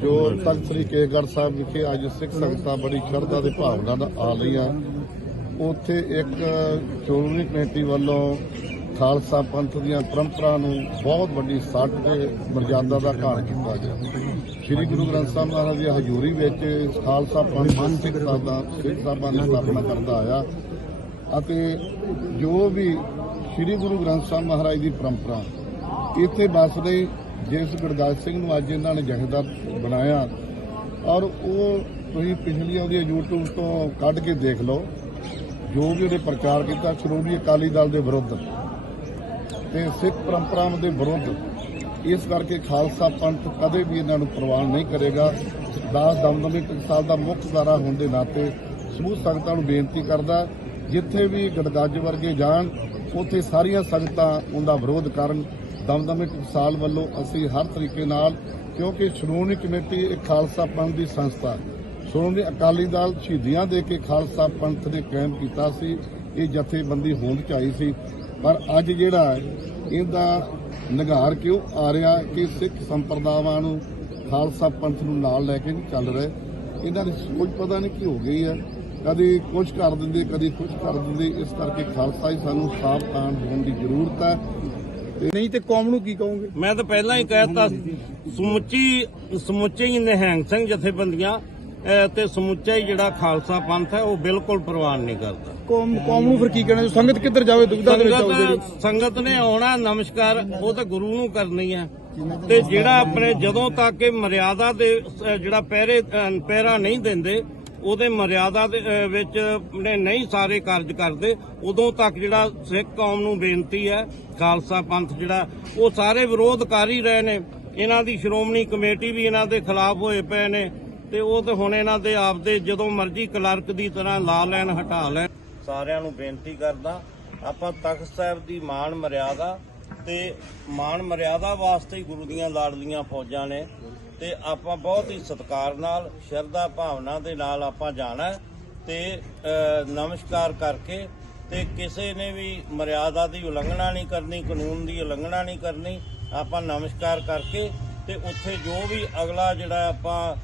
ਜੋ ਤਖਤ ਸ੍ਰੀ ਕੇਸਗੜ੍ਹ ਸਾਹਿਬ ਵਿਖੇ ਅੱਜ ਸਿੱਖ ਸੰਗਤਾਂ ਬੜੀ ਸ਼ਰਧਾ ਦੇ ਭਾਵਨਾ ਨਾਲ ਆ ਰਹੀਆਂ। ਉੱਥੇ ਇੱਕ ਸ਼੍ਰੋਮਣੀ ਕਮੇਟੀ ਵੱਲੋਂ ਖਾਲਸਾ ਪੰਥ ਦੀਆਂ ਪਰੰਪਰਾ ਨੂੰ ਬਹੁਤ ਵੱਡੀ ਸੱਟ ਤੇ ਮਰਜ਼ਾਦਾ ਦਾ ਘਾਟ ਕੀਤਾ ਗਿਆ। ਸ੍ਰੀ ਗੁਰੂ ਗ੍ਰੰਥ ਸਾਹਿਬ ਮਹਾਰਾਜ ਦੀ ਹਜ਼ੂਰੀ ਵਿੱਚ ਖਾਲਸਾ ਪੰਥ ਸਿੱਖ ਸਾਹਿਬਾਂ ਸਿੱਖ ਸਾਹਿਬਾਂ ਦੀ ਸਥਾਪਨਾ ਕਰਦਾ ਆਇਆ। ਅਤੇ ਜੋ ਵੀ ਸ੍ਰੀ ਗੁਰੂ ਗ੍ਰੰਥ ਸਾਹਿਬ ਮਹਾਰਾਜ ਦੀ ਪਰੰਪਰਾ, ਇੱਥੇ ਬਸ ਰਹੀ ਜਿਸ ਗੁਰਦਾਸ ਸਿੰਘ ਨੂੰ ਅੱਜ ਇਹਨਾਂ ਨੇ ਜਥੇਦਾਰ ਬਣਾਇਆ। ਔਰ ਉਹ ਤੁਸੀਂ ਪਿਛਲੀਆਂ ਉਹਦੀਆਂ YouTube ਤੋਂ ਕੱਢ ਕੇ ਦੇਖ ਲਓ, ਜੋ ਵੀ ਉਹਨੇ ਪ੍ਰਚਾਰ ਕੀਤਾ, ਸ਼੍ਰੋਮਣੀ ਅਕਾਲੀ ਦਲ ਦੇ ਵਿਰੁੱਧ ਤੇ ਸਿੱਖ ਪਰੰਪਰਾਵਾਂ ਦੇ ਵਿਰੁੱਧ। ਇਸ ਕਰਕੇ ਖਾਲਸਾ ਪੰਥ ਕਦੇ ਵੀ ਇਹਨਾਂ ਨੂੰ ਪ੍ਰਵਾਨ ਨਹੀਂ ਕਰੇਗਾ। ਦਾਸ ਦਮਦਮੀ ਟਕਸਾਲ ਦਾ ਮੁੱਖ ਧਾਰਾ ਹੋਣ ਦੇ ਨਾਤੇ ਸਮੂਹ ਸੰਗਤਾਂ ਨੂੰ ਬੇਨਤੀ ਕਰਦਾ, ਜਿੱਥੇ ਵੀ ਗੜਗੱਜ ਵਰਗੇ ਜਾਣ, ਉੱਥੇ ਸਾਰੀਆਂ ਸੰਗਤਾਂ ਉਹਦਾ ਵਿਰੋਧ ਕਰਨ। ਦਮਦਮੇ ਟਕਸਾਲ ਵੱਲੋਂ ਅਸੀਂ ਹਰ ਤਰੀਕੇ ਨਾਲ, ਕਿਉਂਕਿ ਸ਼੍ਰੋਮਣੀ ਕਮੇਟੀ ਇੱਕ ਖਾਲਸਾ ਪੰਥ ਦੀ ਸੰਸਥਾ, ਸ਼੍ਰੋਮਣੀ ਅਕਾਲੀ ਦਲ ਸ਼ਹੀਦੀਆਂ ਦੇ ਕੇ ਖਾਲਸਾ ਪੰਥ ਨੇ ਕਾਇਮ ਕੀਤਾ ਸੀ, ਇਹ ਜਥੇਬੰਦੀ ਹੋਂਦ ਚ ਆਈ ਸੀ। ਪਰ ਅੱਜ ਜਿਹੜਾ ਇਹਦਾ ਨਿਗਾਰ ਕਿਉਂ ਆ ਰਿਹਾ ਕਿ ਸਿੱਖ ਸੰਪਰਦਾਵਾਂ ਨੂੰ ਖਾਲਸਾ ਪੰਥ ਨੂੰ ਨਾਲ ਲੈ ਕੇ ਨਹੀਂ ਚੱਲ ਰਹੇ? ਇਹਨਾਂ ਦੀ ਸੋਚ ਪਤਾ ਨਹੀਂ ਕੀ ਹੋ ਗਈ ਹੈ। ਕਦੀ ਕੁਝ ਕਰ ਦਿੰਦੇ, ਕਦੀ ਕੁਝ ਕਰ ਦਿੰਦੇ, ਇਸ ਕਰਕੇ ਖਾਲਸਾ ਹੀ ਸਾਨੂੰ ਸਾਵਧਾਨ ਹੋਣ ਦੀ ਜ਼ਰੂਰਤ ਹੈ। ਨਹੀਂ ਤੇ ਕੌਮ ਨੂੰ ਕੀ ਕਹੋਗੇ? ਮੈਂ ਤਾਂ ਪਹਿਲਾਂ ਹੀ ਕਹਿਤਾ ਸਮੁੱਚੀ ਸਮੁੱਚੇ ਹੀ ਨਿਹੰਗ ਸਿੰਘ ਜਥੇਬੰਦੀਆਂ ਤੇ ਸਮੁੱਚਾ ਹੀ ਜਿਹੜਾ ਖਾਲਸਾ ਪੰਥ ਹੈ ਉਹ ਬਿਲਕੁਲ ਪ੍ਰਵਾਨ ਨਹੀਂ ਕਰਦਾ। ਕੌਮ ਕੌਮ ਨੂੰ ਫਿਰ ਕੀ ਕਹਿਣਾ? ਸੰਗਤ ਕਿੱਧਰ ਜਾਵੇ ਦੁਬਿਧਾ ਦੇ ਵਿੱਚ ਆਉ ਜਿਹੜੀ ਸੰਗਤ ਨੇ ਆਉਣਾ ਨਮਸਕਾਰ ਉਹ ਤਾਂ ਗੁਰੂ ਨੂੰ ਕਰਨੀ ਹੈ। ਤੇ ਜਿਹੜਾ ਆਪਣੇ ਜਦੋਂ ਤੱਕ ਇਹ ਮਰਿਆਦਾ ਦੇ ਜਿਹੜਾ ਪਹਿਰੇ ਪਹਿਰਾ ਨਹੀਂ ਦਿੰਦੇ ਉਹਦੇ ਮਰਿਆਦਾ ਦੇ ਵਿੱਚ ਨਹੀਂ ਸਾਰੇ ਕਾਰਜ ਕਰਦੇ, ਉਦੋਂ ਤੱਕ ਜਿਹੜਾ ਸਿੱਖ ਕੌਮ ਨੂੰ ਬੇਨਤੀ ਹੈ, ਖਾਲਸਾ ਪੰਥ ਜਿਹੜਾ, ਉਹ ਸਾਰੇ ਵਿਰੋਧ ਕਰ ਹੀ ਰਹੇ ਨੇ। ਇਹਨਾਂ ਦੀ ਸ਼੍ਰੋਮਣੀ ਕਮੇਟੀ ਵੀ ਇਹਨਾਂ ਦੇ ਖਿਲਾਫ ਹੋਏ ਪਏ ਨੇ ਤੇ ਉਹ ਤੇ ਹੁਣ ਇਹਨਾਂ ਦੇ ਆਪਦੇ ਜਦੋਂ ਮਰਜ਼ੀ ਕਲਰਕ ਦੀ ਤਰ੍ਹਾਂ ਲਾ ਲੈਣ, ਹਟਾ ਲੈਣ। ਸਾਰਿਆਂ ਨੂੰ ਬੇਨਤੀ ਕਰਦਾ, ਆਪਾਂ ਤਖਤ ਸਾਹਿਬ ਦੀ ਮਾਣ ਮਰਿਆਦਾ ਤੇ ਮਾਣ ਮਰਿਆਦਾ ਵਾਸਤੇ ਹੀ ਗੁਰੂ ਦੀਆਂ ਲਾਡਲੀਆਂ ਫੌਜਾਂ ਨੇ ਤੇ ਆਪਾਂ ਬਹੁਤ ਹੀ ਸਤਿਕਾਰ ਨਾਲ, ਸ਼ਰਧਾ ਭਾਵਨਾ ਦੇ ਨਾਲ ਆਪਾਂ ਜਾਣਾ ਹੈ ਤੇ ਨਮਸਕਾਰ ਕਰਕੇ ਤੇ ਕਿਸੇ ਨੇ ਵੀ ਮਰਿਆਦਾ ਦੀ ਉਲੰਘਣਾ ਨਹੀਂ ਕਰਨੀ, ਕਾਨੂੰਨ ਦੀ ਉਲੰਘਣਾ ਨਹੀਂ ਕਰਨੀ, ਆਪਾਂ ਨਮਸਕਾਰ ਕਰਕੇ ਤੇ ਉੱਥੇ ਜੋ ਵੀ ਅਗਲਾ ਜਿਹੜਾ ਆਪਾਂ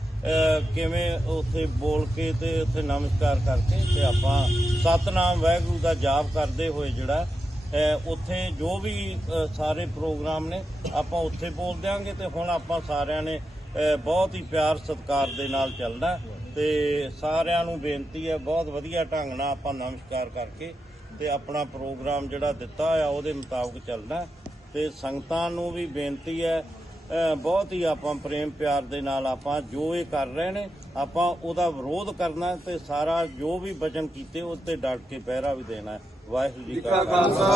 ਕਿਵੇਂ ਉੱਥੇ ਬੋਲ ਕੇ ਤੇ ਉੱਥੇ ਨਮਸਕਾਰ ਕਰਕੇ ਤੇ ਆਪਾਂ ਸਤਨਾਮ ਵਾਹਿਗੁਰੂ ਦਾ ਜਾਪ ਕਰਦੇ ਹੋਏ ਜਿਹੜਾ ਉੱਥੇ ਜੋ ਵੀ ਸਾਰੇ ਪ੍ਰੋਗਰਾਮ ਨੇ, ਆਪਾਂ ਉੱਥੇ ਬੋਲ ਦਿਆਂਗੇ ਤੇ ਹੁਣ ਆਪਾਂ ਸਾਰਿਆਂ ਨੇ ਬਹੁਤ ਹੀ ਪਿਆਰ ਸਤਿਕਾਰ ਦੇ ਨਾਲ ਚੱਲਣਾ ਤੇ ਸਾਰਿਆਂ ਨੂੰ ਬੇਨਤੀ ਹੈ ਬਹੁਤ ਵਧੀਆ ਢੰਗ ਨਾਲ ਆਪਾਂ ਨਮਸਕਾਰ ਕਰਕੇ ਤੇ ਆਪਣਾ ਪ੍ਰੋਗਰਾਮ ਜਿਹੜਾ ਦਿੱਤਾ ਹੋਇਆ ਉਹਦੇ ਮੁਤਾਬਕ ਚੱਲਣਾ ਤੇ ਸੰਗਤਾਂ ਨੂੰ ਵੀ ਬੇਨਤੀ ਹੈ ਬਹੁਤ ਹੀ ਆਪਾਂ ਪ੍ਰੇਮ ਪਿਆਰ ਦੇ ਨਾਲ ਆਪਾਂ ਜੋ ਇਹ ਕਰ ਰਹੇ ਨੇ ਆਪਾਂ ਉਹਦਾ ਵਿਰੋਧ ਕਰਨਾ ਤੇ ਸਾਰਾ ਜੋ ਵੀ ਬਚਨ ਕੀਤੇ ਉਸ ਤੇ ਡਟ ਕੇ ਪਹਿਰਾ ਵੀ ਦੇਣਾ। ਵਾਹਿਗੁਰੂ ਜੀ ਕਾ ਖਾਲਸਾ।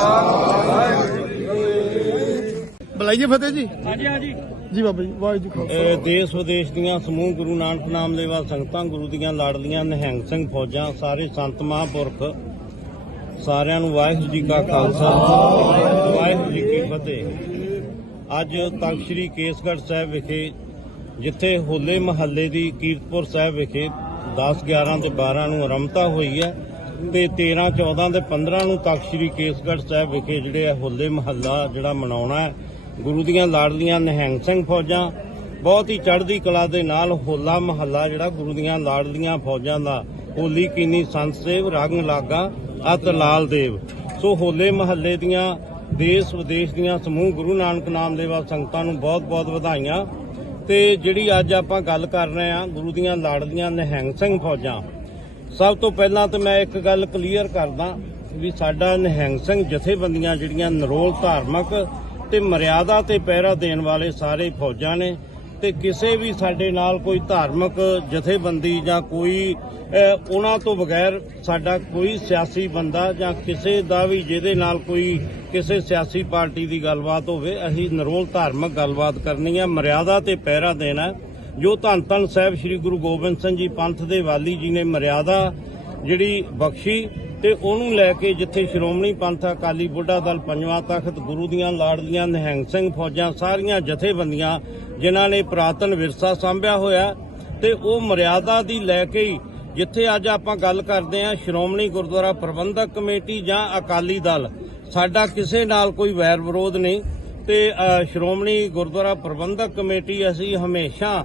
ਬੁਲਾਈਏ ਫਤਿਹ ਜੀ। ਹਾਂਜੀ ਹਾਂਜੀ। ਜੀ ਬਾਬਾ ਜੀ, ਵਾਹਿਗੁਰੂ ਜੀ ਕਾ ਖਾਲਸਾ। ਦੇਸ਼ ਵਿਦੇਸ਼ ਦੀਆਂ ਸਮੂਹ ਗੁਰੂ ਨਾਨਕ ਨਾਮ ਲੈਵਾ ਸੰਗਤਾਂ, ਗੁਰੂ ਦੀਆਂ ਲਾਡਲੀਆਂ, ਨਿਹੰਗ ਸਿੰਘ ਫੌਜਾਂ, ਸਾਰੇ ਸੰਤ ਮਹਾਂਪੁਰਖ, ਸਾਰਿਆਂ ਨੂੰ ਵਾਹਿਗੁਰੂ ਜੀ ਕਾ ਖਾਲਸਾ, ਵਾਹਿਗੁਰੂ ਜੀ ਕੀ ਫਤਿਹ। ਅੱਜ ਤਖਤ ਸ੍ਰੀ ਕੇਸਗੜ੍ਹ ਸਾਹਿਬ ਵਿਖੇ, ਜਿੱਥੇ ਹੋਲੇ ਮਹੱਲੇ ਦੀ ਕੀਰਤਪੁਰ ਸਾਹਿਬ ਵਿਖੇ 10 11 ਤੇ 12 ਨੂੰ ਆਰੰਭਤਾ ਹੋਈ ਹੈ ਤੇ 13 14 ਤੇ 15 ਨੂੰ ਤਖਤ ਸ੍ਰੀ ਕੇਸਗੜ੍ਹ ਸਾਹਿਬ ਵਿਖੇ ਜਿਹੜੇ ਆ ਹੋਲੇ ਮਹੱਲਾ ਜਿਹੜਾ ਮਨਾਉਣਾ ਹੈ ਗੁਰੂ ਦੀਆਂ ਲਾਡਲੀਆਂ ਨਿਹੰਗ ਸਿੰਘ ਫੌਜਾਂ, ਬਹੁਤ ਹੀ ਚੜ੍ਹਦੀ ਕਲਾ ਦੇ ਨਾਲ ਹੋਲਾ ਮਹੱਲਾ ਜਿਹੜਾ ਗੁਰੂ ਦੀਆਂ ਲਾਡਲੀਆਂ ਫੌਜਾਂ ਦਾ, ਹੋਲੀ ਕੀਨੀ ਸੰਤ ਸੇਵ, ਰੰਗ ਲਾਗਾ, ਅਤ ਲਾਲ ਦੇਵ। ਸੋ ਹੋਲੇ ਮਹੱਲੇ ਦੀਆਂ ਦੇਸ਼ ਵਿਦੇਸ਼ ਦੀਆਂ ਸਮੂਹ ਗੁਰੂ ਨਾਨਕ ਨਾਮ ਦੇਵਾ ਸੰਗਤਾਂ ਨੂੰ ਬਹੁਤ-ਬਹੁਤ ਵਧਾਈਆਂ। ਤੇ ਜਿਹੜੀ ਅੱਜ ਆਪਾਂ ਗੱਲ ਕਰ ਰਹੇ ਹਾਂ ਗੁਰੂ ਦੀਆਂ ਲਾਡਲੀਆਂ ਨਿਹੰਗ ਸਿੰਘ ਫੌਜਾਂ, ਸਭ ਤੋਂ ਪਹਿਲਾਂ ਤਾਂ ਮੈਂ ਇੱਕ ਗੱਲ ਕਲੀਅਰ ਕਰਦਾ ਵੀ ਸਾਡਾ ਨਿਹੰਗ ਸਿੰਘ ਜਥੇਬੰਦੀਆਂ ਜਿਹੜੀਆਂ ਨਰੋਲ ਧਾਰਮਿਕ ਤੇ ਮਰਿਆਦਾ ਤੇ ਪਹਿਰਾ ਦੇਣ ਵਾਲੇ ਸਾਰੇ ਫੌਜਾਂ ਨੇ ਤੇ ਕਿਸੇ ਵੀ ਸਾਡੇ ਨਾਲ ਕੋਈ ਧਾਰਮਿਕ ਜਥੇਬੰਦੀ ਜਾਂ ਕੋਈ ਉਹਨਾਂ ਤੋਂ ਬਗੈਰ ਸਾਡਾ ਕੋਈ ਸਿਆਸੀ ਬੰਦਾ ਜਾਂ ਕਿਸੇ ਦਾ ਵੀ ਜਿਹਦੇ ਨਾਲ ਕੋਈ ਕਿਸੇ ਸਿਆਸੀ ਪਾਰਟੀ ਦੀ ਗੱਲਬਾਤ ਹੋਵੇ, ਅਸੀਂ ਨਰੋਲ ਧਾਰਮਿਕ ਗੱਲਬਾਤ ਕਰਨੀ ਹੈ ਮਰਿਆਦਾ ਤੇ ਪਹਿਰਾ ਦੇਣਾ ਜੋ ਧੰਨ ਧੰਨ ਸਾਹਿਬ ਸ੍ਰੀ ਗੁਰੂ ਗੋਬਿੰਦ ਸਿੰਘ ਜੀ ਪੰਥ ਦੇ ਵਾਲੀ ਜੀ ਨੇ ਮਰਿਆਦਾ ਜਿਹੜੀ ਬਖਸ਼ੀ ਤੇ ਉਹਨੂੰ ਲੈ ਕੇ ਜਿੱਥੇ ਸ਼੍ਰੋਮਣੀ ਪੰਥ ਅਕਾਲੀ ਬੁੱਢਾ ਦਲ ਪੰਜਵਾਂ ਤਖਤ ਗੁਰੂ ਦੀਆਂ ਲਾਡਲੀਆਂ ਨਿਹੰਗ ਸਿੰਘ ਫੌਜਾਂ ਸਾਰੀਆਂ ਜਥੇਬੰਦੀਆਂ, ਜਿਨ੍ਹਾਂ ਨੇ ਪ੍ਰਾਤਨ ਵਿਰਸਾ ਸੰਭਿਆ ਹੋਇਆ ਤੇ ਉਹ ਮਰਿਆਦਾ ਦੀ ਲੈ ਕੇ ਜਿੱਥੇ ਅੱਜ ਆਪਾਂ ਗੱਲ ਕਰਦੇ ਹਾਂ, ਸ਼੍ਰੋਮਣੀ ਗੁਰਦੁਆਰਾ ਪ੍ਰਬੰਧਕ ਕਮੇਟੀ ਜਾਂ ਅਕਾਲੀ ਦਲ। ਸਾਡਾ ਕਿਸੇ ਨਾਲ ਕੋਈ ਵੈਰ ਵਿਰੋਧ ਨਹੀਂ ਤੇ ਸ਼੍ਰੋਮਣੀ ਗੁਰਦੁਆਰਾ ਪ੍ਰਬੰਧਕ ਕਮੇਟੀ ਅਸੀਂ ਹਮੇਸ਼ਾ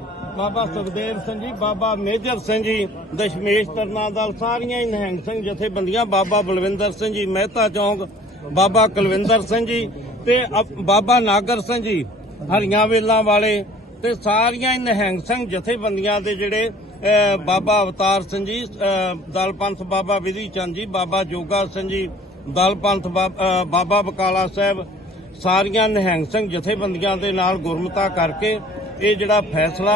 ਬਾਬਾ ਸੁਖਦੇਵ ਸਿੰਘ ਜੀ ਬਾਬਾ ਮੇਜਰ ਸਿੰਘ ਜੀ ਦਸ਼ਮੇਸ਼ ਤਰਨਾ ਦਲ ਸਾਰੀਆਂ ਹੀ ਨਿਹੰਗ ਸਿੰਘ ਜਥੇਬੰਦੀਆਂ ਬਾਬਾ ਬਲਵਿੰਦਰ ਸਿੰਘ ਜੀ ਮਹਿਤਾ ਚੌਂਕ ਬਾਬਾ ਕੁਲਵਿੰਦਰ ਸਿੰਘ ਜੀ ਤੇ ਬਾਬਾ ਨਾਗਰ ਸਿੰਘ ਜੀ ਹਰੀਆਂ ਵੇਲਾਂ ਵਾਲੇ ਤੇ ਸਾਰੀਆਂ ਹੀ ਨਿਹੰਗ ਸਿੰਘ ਜਥੇਬੰਦੀਆਂ ਦੇ ਜਿਹੜੇ ਬਾਬਾ ਅਵਤਾਰ ਸਿੰਘ ਜੀ ਅਹ, ਦਲ ਪੰਥ ਬਾਬਾ ਵਿਧੀ ਚੰਦ ਜੀ ਬਾਬਾ ਜੋਗਾ ਸਿੰਘ ਜੀ ਦਲ ਪੰਥ ਬਾਬਾ ਬਕਾਲਾ ਸਾਹਿਬ ਸਾਰੀਆਂ ਨਿਹੰਗ ਸਿੰਘ ਜਥੇਬੰਦੀਆਂ ਦੇ ਨਾਲ ਗੁਰਮਤਾ ਕਰਕੇ ਇਹ ਜਿਹੜਾ ਫੈਸਲਾ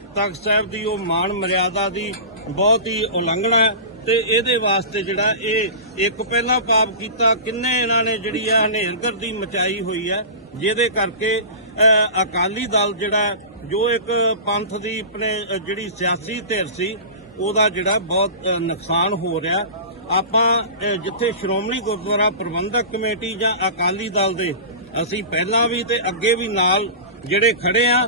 ਤਖਤ ਸਾਹਿਬ ਦੀ ਉਹ ਮਾਣ ਮਰਿਆਦਾ ਦੀ ਬਹੁਤ ਹੀ ਉਲੰਘਣਾ ਹੈ ਤੇ ਇਹਦੇ ਵਾਸਤੇ ਜਿਹੜਾ ਇਹ ਇੱਕ ਪਹਿਲਾਂ ਪਾਪ ਕੀਤਾ, ਕਿੰਨੇ ਇਹਨਾਂ ਨੇ ਜਿਹੜੀ ਹੈ ਹਨੇਰਗਰਦੀ ਮਚਾਈ ਹੋਈ ਹੈ, ਜਿਹਦੇ ਕਰਕੇ ਅਕਾਲੀ ਦਲ ਜਿਹੜਾ, ਜੋ ਇੱਕ ਪੰਥ ਦੀ ਆਪਣੇ ਜਿਹੜੀ ਸਿਆਸੀ ਧਿਰ ਸੀ, ਉਹਦਾ ਜਿਹੜਾ ਬਹੁਤ ਨੁਕਸਾਨ ਹੋ ਰਿਹਾ। ਆਪਾਂ ਜਿੱਥੇ ਸ਼੍ਰੋਮਣੀ ਗੁਰਦੁਆਰਾ ਪ੍ਰਬੰਧਕ ਕਮੇਟੀ ਜਾਂ ਅਕਾਲੀ ਦਲ ਦੇ, ਅਸੀਂ ਪਹਿਲਾਂ ਵੀ ਤੇ ਅੱਗੇ ਵੀ ਨਾਲ ਜਿਹੜੇ ਖੜੇ ਆ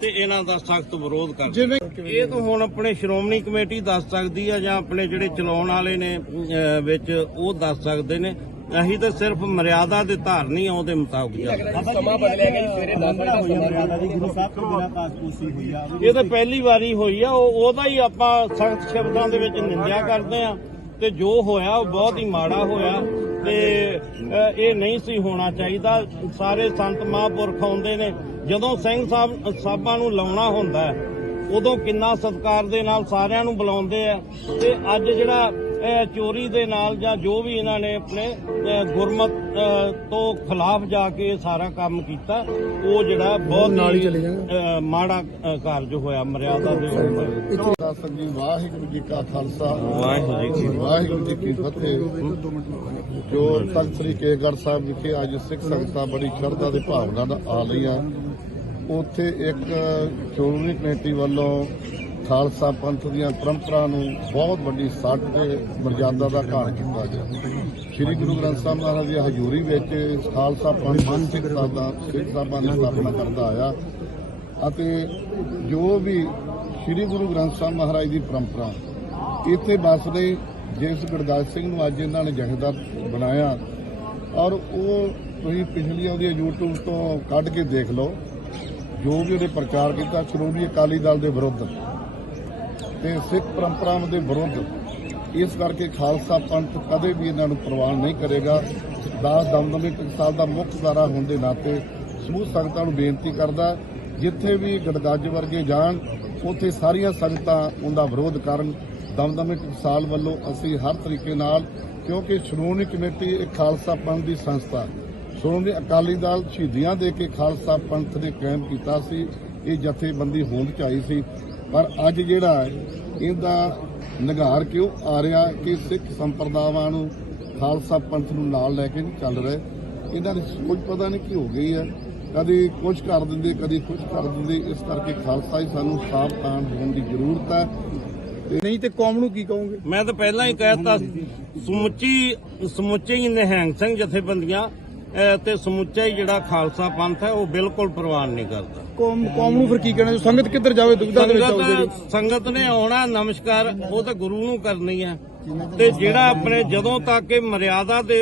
ਤੇ ਇਹਨਾਂ ਦਾ ਸਖਤ ਵਿਰੋਧ ਕਰਦੇ ਜਿਵੇਂ ਇਹ ਤਾਂ ਹੁਣ ਆਪਣੇ ਸ਼੍ਰੋਮਣੀ ਕਮੇਟੀ ਦੱਸ ਸਕਦੀ ਆ ਜਾਂ ਆਪਣੇ ਜਿਹੜੇ ਚਲਾਉਣ ਵਾਲੇ ਨੇ ਵਿੱਚ ਉਹ ਦੱਸ ਸਕਦੇ ਨੇ। ਅਸੀਂ ਤਾਂ ਸਿਰਫ ਮਰਿਆਦਾ ਦੇ ਧਾਰਨੀ ਆ ਉਹਦੇ ਮੁਤਾਬਕ ਸਮਾਂ ਬਦਲਿਆ ਗਿਆ ਜੀ ਸਵੇਰੇ 10 ਵਜੇ ਦਾ ਸਮਾਂ। ਮਰਿਆਦਾ ਦੀ ਗੁਰੂ ਸਾਹਿਬ ਤੋਂ ਬਿਨਾਂ ਕਾਸਪੂਸੀ ਹੋਈ ਆ। ਇਹ ਤਾਂ ਪਹਿਲੀ ਵਾਰੀ ਹੋਈ ਆ ਉਹ ਉਹਦਾ ਹੀ ਆਪਾਂ ਸਖਤ ਸ਼ਬਦਾਂ ਦੇ ਵਿੱਚ ਨਿੰਦਿਆ ਕਰਦੇ ਆ। ਤੇ ਜੋ ਹੋਇਆ ਉਹ ਬਹੁਤ ਹੀ ਮਾੜਾ ਹੋਇਆ। ਤੇ ਇਹ ਨਹੀਂ ਸੀ ਹੋਣਾ ਚਾਹੀਦਾ। ਸਾਰੇ ਸੰਤ ਮਹਾਂਪੁਰਖ ਆਉਂਦੇ ਨੇ। ਜਦੋਂ ਸਿੰਘ ਸਾਹਿਬ ਸਾਹਿਬਾਂ ਨੂੰ ਲਾਉਣਾ ਹੁੰਦਾ ਉਦੋਂ ਕਿੰਨਾ ਸਤਿਕਾਰ ਦੇ ਨਾਲ ਸਾਰਿਆਂ ਨੂੰ ਬੁਲਾਉਂਦੇ ਆ। ਤੇ ਅੱਜ ਜਿਹੜਾ ਚੋਰੀ ਦੇ ਨਾਲ ਜਾਂ ਜੋ ਵੀ ਇਹਨਾਂ ਨੇ ਆਪਣੇ ਗੁਰਮਤ ਤੋਂ ਖਿਲਾਫ ਜਾ ਕੇ ਇਹ ਸਾਰਾ ਕੰਮ ਕੀਤਾ ਉਹ ਜਿਹੜਾ ਬਹੁਤ ਨਾਲ ਹੀ ਚਲੇ ਜਾਣਗੇ। ਅ, ਮਾੜਾ ਕਾਰਜ ਹੋਇਆ ਮਰਿਆਦਾ ਦੇ ਉੱਪਰ ਦਾਸਨ ਜੀ ਵਾਹਿਗੁਰੂ ਜੀ ਕਾ ਖਾਲਸਾ। ਵਾਹਿਗੁਰੂ ਜੀ ਕੀ ਵਾਹਿਗੁਰੂ ਜੀ ਕੀ ਫਤਿਹ। ਜੋ ਤਖਤ ਸ੍ਰੀ ਕੇਸਗੜ੍ਹ ਸਾਹਿਬ ਵਿਖੇ ਅੱਜ ਸਿੱਖ ਸੰਗਤਾਂ ਬੜੀ ਸ਼ਰਧਾ ਦੇ ਭਾਵਨਾ ਨਾਲ ਆ ਰਹੀਆਂ। ਉੱਥੇ ਇੱਕ ਸ਼੍ਰੋਮਣੀ ਕਮੇਟੀ ਵੱਲੋਂ ਖਾਲਸਾ ਪੰਥ ਦੀਆਂ ਪਰੰਪਰਾ ਨੂੰ ਬਹੁਤ ਵੱਡੀ ਸੱਟ ਤੇ ਮਰਜ਼ਾਦਾ ਦਾ ਘਾਣ ਕੀਤਾ ਗਿਆ। ਸ੍ਰੀ ਗੁਰੂ ਗ੍ਰੰਥ ਸਾਹਿਬ ਮਹਾਰਾਜ ਦੀ ਹਜ਼ੂਰੀ ਵਿੱਚ ਖਾਲਸਾ ਪੰਥ ਸਿੱਖ ਸਾਹਿਬਾਂ ਸਿੱਖ ਸਾਹਿਬਾਂ ਦੀ ਸਥਾਪਨਾ ਕਰਦਾ ਆਇਆ। ਅਤੇ ਜੋ ਵੀ ਸ੍ਰੀ ਗੁਰੂ ਗ੍ਰੰਥ ਸਾਹਿਬ ਮਹਾਰਾਜ ਦੀ ਪਰੰਪਰਾ ਇੱਥੇ ਬਸਦੇ ਜਿਸ ਗੁਰਦਾਸ ਸਿੰਘ ਨੂੰ ਅੱਜ ਇਹਨਾਂ ਨੇ ਜਥੇਦਾਰ ਬਣਾਇਆ। ਔਰ ਉਹ ਤੁਸੀਂ ਪਿਛਲੀਆਂ ਉਹਦੀਆਂ YouTube ਤੋਂ ਕੱਢ ਕੇ ਦੇਖ ਲਓ। ਜੋ ਵੀ ਉਹਨੇ ਪ੍ਰਚਾਰ ਕੀਤਾ ਸ਼੍ਰੋਮਣੀ ਅਕਾਲੀ ਦਲ ਦੇ ਵਿਰੁੱਧ। ਤੇ ਸਿੱਖ ਪਰੰਪਰਾਵਾਂ ਦੇ ਵਿਰੁੱਧ ਇਸ ਕਰਕੇ ਖਾਲਸਾ ਪੰਥ ਕਦੇ ਵੀ ਇਹਨਾਂ ਨੂੰ ਪ੍ਰਵਾਨ ਨਹੀਂ ਕਰੇਗਾ। ਦਾਸ ਦਮਦਮੇ ਟਕਸਾਲ ਦਾ ਮੁੱਖ ਧਾਰਾ ਹੋਣ ਦੇ ਨਾਤੇ ਸਮੂਹ ਸੰਗਤਾਂ ਨੂੰ ਬੇਨਤੀ ਕਰਦਾ, ਜਿੱਥੇ ਵੀ ਗੜਗੱਜ ਵਰਗੇ ਜਾਣ, ਉੱਥੇ ਸਾਰੀਆਂ ਸੰਗਤਾਂ ਉਹਦਾ ਵਿਰੋਧ ਕਰਨ। ਦਮਦਮੇ ਟਕਸਾਲ ਵੱਲੋਂ ਅਸੀਂ ਹਰ ਤਰੀਕੇ ਨਾਲ, ਕਿਉਂਕਿ ਸ਼੍ਰੋਮਣੀ ਕਮੇਟੀ ਇੱਕ ਖਾਲਸਾ ਪੰਥ ਦੀ ਸੰਸਥਾ। ਸ਼੍ਰੋਮਣੀ ਅਕਾਲੀ ਦਲ ਸ਼ਹੀਦੀਆਂ ਦੇ ਕੇ ਖਾਲਸਾ ਪੰਥ ਨੇ ਕਾਇਮ ਕੀਤਾ ਸੀ, ਇਹ ਜਥੇਬੰਦੀ ਹੋਂਦ ਚ ਆਈ ਸੀ। ਪਰ ਅੱਜ ਜਿਹੜਾ ਇਹਦਾ ਨਿਗਾਰ ਕਿਉਂ ਆ ਰਿਹਾ ਕਿ ਸਿੱਖ ਸੰਪਰਦਾਵਾਂ ਨੂੰ ਖਾਲਸਾ ਪੰਥ ਨੂੰ ਨਾਲ ਲੈ ਕੇ ਨਹੀਂ ਚੱਲ ਰਹੇ? ਇਹਨਾਂ ਦੀ ਸੋਚ ਪਤਾ ਨਹੀਂ ਕੀ ਹੋ ਗਈ ਹੈ। ਕਦੀ ਕੁਝ ਕਰ ਦਿੰਦੇ ਕਦੀ ਕੁਝ ਕਰ ਦਿੰਦੇ। ਇਸ ਕਰਕੇ ਖਾਲਸਾ ਹੀ ਸਾਨੂੰ ਸਾਵਧਾਨ ਹੋਣ ਦੀ ਜ਼ਰੂਰਤ ਹੈ। ਨਹੀਂ ਤੇ ਕੌਮ ਨੂੰ ਕੀ ਕਹੋਗੇ? ਮੈਂ ਤਾਂ ਪਹਿਲਾਂ ਹੀ ਕਹਿਤਾ ਸਮੁੱਚੀ ਸਮੁੱਚੇ ਹੀ ਨਿਹੰਗ ਸਿੰਘ ਜਥੇਬੰਦੀਆਂ। ਤੇ ਸਮੁੱਚਾ ਹੀ ਜਿਹੜਾ ਖਾਲਸਾ ਪੰਥ ਹੈ ਉਹ ਬਿਲਕੁਲ ਪ੍ਰਵਾਨ ਨਹੀਂ ਕਰਦਾ। ਕੌਮ ਕੌਮ ਨੂੰ ਫਿਰ ਕੀ ਕਹਿਣਾ? ਸੰਗਤ ਕਿੱਧਰ ਜਾਵੇ ਦੁਬਿਧਾ ਦੇ ਵਿੱਚ ਆਉ ਜਿਹੜੀ ਸੰਗਤ ਨੇ ਆਉਣਾ ਨਮਸਕਾਰ ਉਹ ਤਾਂ ਗੁਰੂ ਨੂੰ ਕਰਨੀ ਹੈ। ਤੇ ਜਿਹੜਾ ਆਪਣੇ ਜਦੋਂ ਤੱਕ ਇਹ ਮਰਿਆਦਾ ਦੇ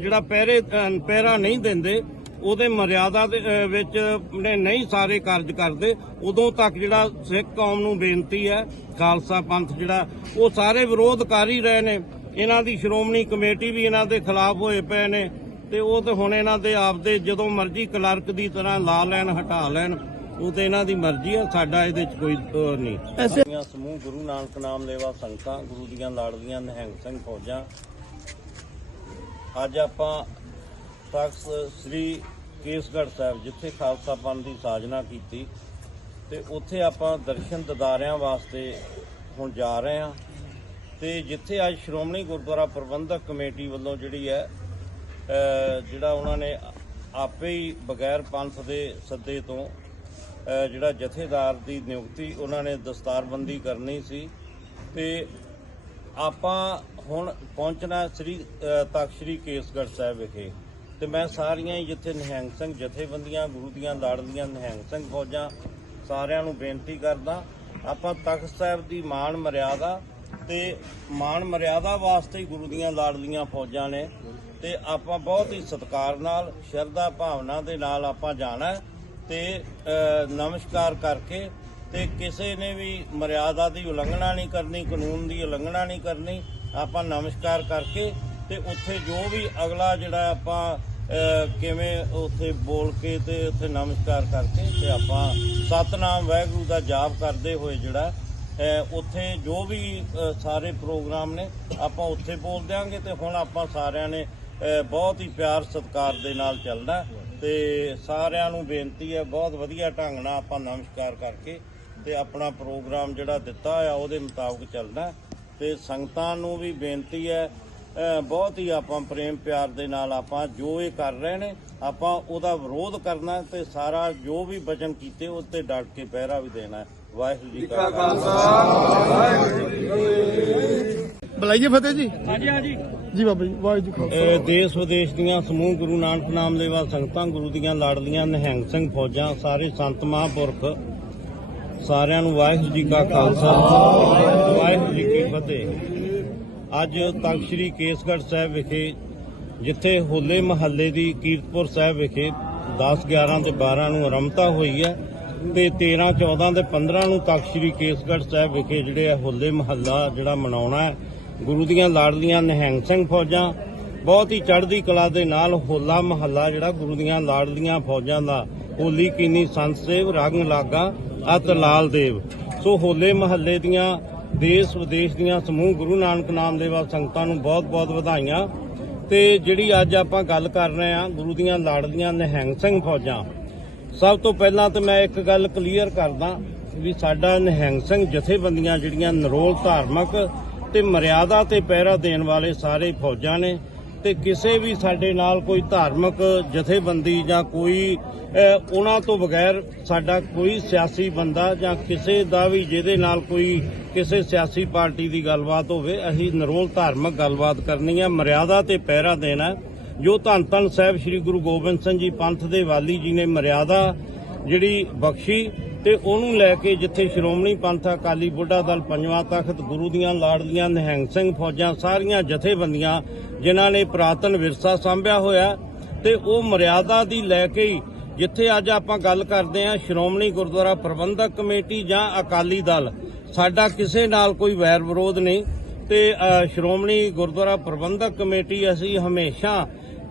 ਜਿਹੜਾ ਪਹਿਰੇ ਪਹਿਰਾ ਨਹੀਂ ਦਿੰਦੇ ਉਹਦੇ ਮਰਿਆਦਾ ਦੇ ਵਿੱਚ ਨਹੀਂ ਸਾਰੇ ਕਾਰਜ ਕਰਦੇ ਉਦੋਂ ਤੱਕ ਜਿਹੜਾ ਸਿੱਖ ਕੌਮ ਨੂੰ ਬੇਨਤੀ ਹੈ ਖਾਲਸਾ ਪੰਥ ਜਿਹੜਾ ਉਹ ਸਾਰੇ ਵਿਰੋਧ ਕਰ ਹੀ ਰਹੇ ਨੇ। ਇਹਨਾਂ ਦੀ ਸ਼੍ਰੋਮਣੀ ਕਮੇਟੀ ਵੀ ਇਹਨਾਂ ਦੇ ਖਿਲਾਫ ਹੋਏ ਪਏ ਨੇ। ਤੇ ਉਹ ਤੇ ਹੁਣ ਇਹਨਾਂ ਦੇ ਆਪਦੇ ਜਦੋਂ ਮਰਜ਼ੀ ਕਲਰਕ ਦੀ ਤਰ੍ਹਾਂ ਲਾ ਲੈਣ ਹਟਾ ਲੈਣ ਉਹ ਤੇ ਇਹਨਾਂ ਦੀ ਮਰਜ਼ੀ ਆ ਸਾਡਾ ਇਹਦੇ 'ਚ ਕੋਈ ਉਹ ਨਹੀਂ। ਐਸੇ ਸਮੂਹ ਗੁਰੂ ਨਾਨਕ ਨਾਮ ਲੈਵਾ ਸੰਗਤਾਂ ਗੁਰੂ ਦੀਆਂ ਲਾੜਦੀਆਂ ਨਿਹੰਗ ਸਿੰਘ ਫੌਜਾਂ। ਅੱਜ ਆਪਾਂ ਤਖਤ ਸ੍ਰੀ ਕੇਸਗੜ੍ਹ ਸਾਹਿਬ ਜਿੱਥੇ ਖਾਲਸਾ ਪੰਥ ਦੀ ਸਾਜਨਾ ਕੀਤੀ ਤੇ ਉੱਥੇ ਆਪਾਂ ਦਰਸ਼ਨ ਦਿਦਾਰਿਆਂ ਵਾਸਤੇ ਹੁਣ ਜਾ ਰਹੇ ਹਾਂ। ਤੇ ਜਿੱਥੇ ਅੱਜ ਸ਼੍ਰੋਮਣੀ ਗੁਰਦੁਆਰਾ ਪ੍ਰਬੰਧਕ ਕਮੇਟੀ ਵੱਲੋਂ ਜਿਹੜੀ ਹੈ ਜਿਹੜਾ ਉਹਨਾਂ ਨੇ ਆਪੇ ਹੀ ਬਗੈਰ ਪੰਥ ਦੇ ਸੱਦੇ ਤੋਂ ਜਿਹੜਾ ਜਥੇਦਾਰ ਦੀ ਨਿਯੁਕਤੀ ਉਹਨਾਂ ਨੇ ਦਸਤਾਰਬੰਦੀ ਕਰਨੀ ਸੀ। ਤੇ ਆਪਾਂ ਹੁਣ ਪਹੁੰਚਣਾ ਸ੍ਰੀ ਤਖ਼ਤ ਸ੍ਰੀ ਕੇਸਗੜ੍ਹ ਸਾਹਿਬ ਵਿਖੇ। ਤੇ ਮੈਂ ਸਾਰੀਆਂ ਹੀ ਜਿੱਥੇ ਨਿਹੰਗ ਸਿੰਘ ਜਥੇਬੰਦੀਆਂ, ਗੁਰੂ ਦੀਆਂ ਲਾੜਲੀਆਂ, ਨਿਹੰਗ ਸਿੰਘ ਫੌਜਾਂ, ਸਾਰਿਆਂ ਨੂੰ ਬੇਨਤੀ ਕਰਦਾ, ਆਪਾਂ ਤਖ਼ਤ ਸਾਹਿਬ ਦੀ ਮਾਣ ਮਰਿਆਦਾ ਤੇ ਮਾਣ ਮਰਿਆਦਾ ਵਾਸਤੇ ਹੀ ਗੁਰੂ ਦੀਆਂ ਲਾੜਲੀਆਂ ਫੌਜਾਂ ਨੇ ਤੇ ਆਪਾਂ ਬਹੁਤ ਹੀ ਸਤਿਕਾਰ ਨਾਲ, ਸ਼ਰਧਾ ਭਾਵਨਾ ਦੇ ਨਾਲ ਆਪਾਂ ਜਾਣਾ ਹੈ ਤੇ ਨਮਸਕਾਰ ਕਰਕੇ ਤੇ ਕਿਸੇ ਨੇ ਵੀ ਮਰਿਆਦਾ ਦੀ ਉਲੰਘਣਾ ਨਹੀਂ ਕਰਨੀ, ਕਾਨੂੰਨ ਦੀ ਉਲੰਘਣਾ ਨਹੀਂ ਕਰਨੀ, ਆਪਾਂ ਨਮਸਕਾਰ ਕਰਕੇ ਤੇ ਉੱਥੇ ਜੋ ਵੀ ਅਗਲਾ ਜਿਹੜਾ ਆਪਾਂ ਕਿਵੇਂ ਉੱਥੇ ਬੋਲ ਕੇ ਤੇ ਉੱਥੇ ਨਮਸਕਾਰ ਕਰਕੇ ਤੇ ਆਪਾਂ ਸਤਨਾਮ ਵਾਹਿਗੁਰੂ ਦਾ ਜਾਪ ਕਰਦੇ ਹੋਏ ਜਿਹੜਾ ਉੱਥੇ ਜੋ ਵੀ ਸਾਰੇ ਪ੍ਰੋਗਰਾਮ ਨੇ, ਆਪਾਂ ਉੱਥੇ ਬੋਲ ਦਿਆਂਗੇ ਤੇ ਹੁਣ ਆਪਾਂ ਸਾਰਿਆਂ ਨੇ ਬਹੁਤ ਹੀ ਪਿਆਰ ਸਤਿਕਾਰ ਦੇ ਨਾਲ ਚੱਲਣਾ ਤੇ ਸਾਰਿਆਂ ਨੂੰ ਬੇਨਤੀ ਹੈ ਬਹੁਤ ਵਧੀਆ ਢੰਗ ਨਾਲ ਆਪਾਂ ਨਮਸਕਾਰ ਕਰਕੇ ਤੇ ਆਪਣਾ ਪ੍ਰੋਗਰਾਮ ਜਿਹੜਾ ਦਿੱਤਾ ਹੋਇਆ ਉਹਦੇ ਮੁਤਾਬਕ ਚੱਲਣਾ ਤੇ ਸੰਗਤਾਂ ਨੂੰ ਵੀ ਬੇਨਤੀ ਹੈ ਬਹੁਤ ਹੀ ਆਪਾਂ ਪ੍ਰੇਮ ਪਿਆਰ ਦੇ ਨਾਲ ਆਪਾਂ ਜੋ ਇਹ ਕਰ ਰਹੇ ਨੇ ਆਪਾਂ ਉਹਦਾ ਵਿਰੋਧ ਕਰਨਾ ਤੇ ਸਾਰਾ ਜੋ ਵੀ ਵਚਨ ਕੀਤੇ ਉਸ ਤੇ ਡਟ ਕੇ ਪਹਿਰਾ ਵੀ ਦੇਣਾ ਹੈ। ਵਾਹਿਗੁਰੂ ਜੀ ਕਾ ਖਾਲਸਾ। ਬੁਲਾਈਏ ਫਤਿਹ ਜੀ। ਹਾਂਜੀ ਹਾਂਜੀ। ਜੀ ਬਾਬਾ ਜੀ ਵਾਹਿਗੁਰੂ ਜੀ ਕਾ ਖਾਲਸਾ। ਦੇਸ਼ ਵਿਦੇਸ਼ ਦੀਆਂ ਸਮੂਹ ਗੁਰੂ ਨਾਨਕ ਨਾਮ ਲੈਵਾ ਸੰਗਤਾਂ ਗੁਰੂ ਦੀਆਂ ਲਾਡਲੀਆਂ ਨਿਹੰਗ ਸਿੰਘ ਫੌਜਾਂ ਸਾਰੇ ਸੰਤ ਮਹਾਂਪੁਰਖ ਸਾਰਿਆਂ ਨੂੰ ਵਾਹਿਗੁਰੂ ਜੀ ਕਾ ਖਾਲਸਾ ਵਾਹਿਗੁਰੂ ਜੀ ਕੀ ਫਤਿਹ। ਅੱਜ ਤਖਤ ਸ੍ਰੀ ਕੇਸਗੜ੍ਹ ਸਾਹਿਬ ਵਿਖੇ ਜਿੱਥੇ ਹੋਲੇ ਮਹੱਲੇ ਦੀ ਕੀਰਤਪੁਰ ਸਾਹਿਬ ਵਿਖੇ 10 11 ਤੇ 12 ਨੂੰ ਆਰੰਭਤਾ ਹੋਈ ਹੈ ਤੇ 13 14 ਤੇ 15 ਨੂੰ ਤਖਤ ਸ੍ਰੀ ਕੇਸਗੜ੍ਹ ਸਾਹਿਬ ਵਿਖੇ ਜਿਹੜੇ ਹੋਲੇ ਮਹੱਲਾ ਜਿਹੜਾ ਮਨਾਉਣਾ ਹੈ ਗੁਰੂ ਦੀਆਂ ਲਾਡਲੀਆਂ ਨਿਹੰਗ ਸਿੰਘ ਫੌਜਾਂ, ਬਹੁਤ ਹੀ ਚੜ੍ਹਦੀ ਕਲਾ ਦੇ ਨਾਲ ਹੋਲਾ ਮਹੱਲਾ ਜਿਹੜਾ ਗੁਰੂ ਦੀਆਂ ਲਾਡਲੀਆਂ ਫੌਜਾਂ ਦਾ, ਹੋਲੀ ਕੀਨੀ ਸੰਤ ਸੇਵ, ਰੰਗ ਲਾਗਾ, ਅਤ ਲਾਲ ਦੇਵ। ਸੋ ਹੋਲੇ ਮਹੱਲੇ ਦੀਆਂ, ਦੇਸ਼ ਵਿਦੇਸ਼ ਦੀਆਂ ਸਮੂਹ ਗੁਰੂ ਨਾਨਕ ਨਾਮ ਦੇਵਾ ਸੰਗਤਾਂ ਨੂੰ ਬਹੁਤ-ਬਹੁਤ ਵਧਾਈਆਂ। ਤੇ ਜਿਹੜੀ ਅੱਜ ਆਪਾਂ ਗੱਲ ਕਰ ਰਹੇ ਹਾਂ, ਗੁਰੂ ਦੀਆਂ ਲਾਡਲੀਆਂ ਨਿਹੰਗ ਸਿੰਘ ਫੌਜਾਂ, ਸਭ ਤੋਂ ਪਹਿਲਾਂ ਤਾਂ ਮੈਂ ਇੱਕ ਗੱਲ ਕਲੀਅਰ ਕਰਦਾ ਵੀ ਸਾਡਾ ਨਿਹੰਗ ਸਿੰਘ ਜਥੇਬੰਦੀਆਂ ਜਿਹੜੀਆਂ ਨਰੋਲ ਧਾਰਮਿਕ ਤੇ ਮਰਿਆਦਾ ਤੇ ਪਹਿਰਾ ਦੇਣ ਵਾਲੇ ਸਾਰੇ ਫੌਜਾਂ ਨੇ ਤੇ ਕਿਸੇ ਵੀ ਸਾਡੇ ਨਾਲ ਕੋਈ ਧਾਰਮਿਕ ਜਥੇਬੰਦੀ ਜਾਂ ਕੋਈ ਉਹਨਾਂ ਤੋਂ ਬਗੈਰ ਸਾਡਾ ਕੋਈ ਸਿਆਸੀ ਬੰਦਾ ਜਾਂ ਕਿਸੇ ਦਾ ਵੀ ਜਿਹਦੇ ਨਾਲ ਕੋਈ ਕਿਸੇ ਸਿਆਸੀ ਪਾਰਟੀ ਦੀ ਗੱਲਬਾਤ ਹੋਵੇ, ਅਸੀਂ ਨਰੋਲ ਧਾਰਮਿਕ ਗੱਲਬਾਤ ਕਰਨੀ ਹੈ ਮਰਿਆਦਾ ਤੇ ਪਹਿਰਾ ਦੇਣਾ ਜੋ ਧੰਨ ਧੰਨ ਸਾਹਿਬ ਸ੍ਰੀ ਗੁਰੂ ਗੋਬਿੰਦ ਸਿੰਘ ਜੀ ਪੰਥ ਦੇ ਵਾਲੀ ਜੀ ਨੇ ਮਰਿਆਦਾ ਜਿਹੜੀ ਬਖਸ਼ੀ ਤੇ ਉਹਨੂੰ ਲੈ ਕੇ ਜਿੱਥੇ ਸ਼੍ਰੋਮਣੀ ਪੰਥ, ਅਕਾਲੀ ਬੁੱਢਾ ਦਲ, ਪੰਜਵਾਂ ਤਖਤ, ਗੁਰੂ ਦੀਆਂ ਲਾੜਲੀਆਂ, ਨਿਹੰਗ ਸਿੰਘ ਫੌਜਾਂ, ਸਾਰੀਆਂ ਜਥੇਬੰਦੀਆਂ ਜਿਨ੍ਹਾਂ ਨੇ ਪ੍ਰਾਤਨ ਵਿਰਸਾ ਸੰਭਿਆ ਹੋਇਆ ਤੇ ਉਹ ਮਰਿਆਦਾ ਦੀ ਲੈ ਕੇ ਹੀ ਜਿੱਥੇ ਅੱਜ ਆਪਾਂ ਗੱਲ ਕਰਦੇ ਹਾਂ, ਸ਼੍ਰੋਮਣੀ ਗੁਰਦੁਆਰਾ ਪ੍ਰਬੰਧਕ ਕਮੇਟੀ ਜਾਂ ਅਕਾਲੀ ਦਲ। ਸਾਡਾ ਕਿਸੇ ਨਾਲ ਕੋਈ ਵੈਰ ਵਿਰੋਧ ਨਹੀਂ ਤੇ ਸ਼੍ਰੋਮਣੀ ਗੁਰਦੁਆਰਾ ਪ੍ਰਬੰਧਕ ਕਮੇਟੀ ਅਸੀਂ ਹਮੇਸ਼ਾ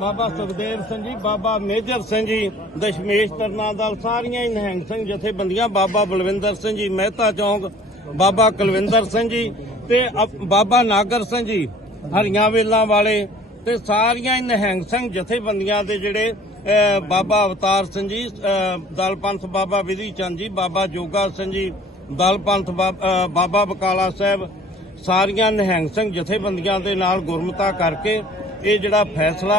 ਬਾਬਾ ਸੁਖਦੇਵ ਸਿੰਘ ਜੀ ਬਾਬਾ ਮੇਜਰ ਸਿੰਘ ਜੀ ਦਸ਼ਮੇਸ਼ ਤਰਨਾ ਦਲ ਸਾਰੀਆਂ ਹੀ ਨਿਹੰਗ ਸਿੰਘ ਜਥੇਬੰਦੀਆਂ ਬਾਬਾ ਬਲਵਿੰਦਰ ਸਿੰਘ ਜੀ ਮਹਿਤਾ ਚੌਂਕ ਬਾਬਾ ਕੁਲਵਿੰਦਰ ਸਿੰਘ ਜੀ ਤੇ ਬਾਬਾ ਨਾਗਰ ਸਿੰਘ ਜੀ ਹਰੀਆਂ ਵੇਲਾਂ ਵਾਲੇ ਤੇ ਸਾਰੀਆਂ ਹੀ ਨਿਹੰਗ ਸਿੰਘ ਜਥੇਬੰਦੀਆਂ ਦੇ ਜਿਹੜੇ ਬਾਬਾ ਅਵਤਾਰ ਸਿੰਘ ਜੀ ਅਹ, ਦਲ ਪੰਥ ਬਾਬਾ ਵਿਧੀ ਚੰਦ ਜੀ ਬਾਬਾ ਜੋਗਾ ਸਿੰਘ ਜੀ ਦਲ ਪੰਥ ਬਾਬ- ਬਾਬਾ ਬਕਾਲਾ ਸਾਹਿਬ ਸਾਰੀਆਂ ਨਿਹੰਗ ਸਿੰਘ ਜਥੇਬੰਦੀਆਂ ਦੇ ਨਾਲ ਗੁਰਮਤਾ ਕਰਕੇ ਇਹ ਜਿਹੜਾ ਫੈਸਲਾ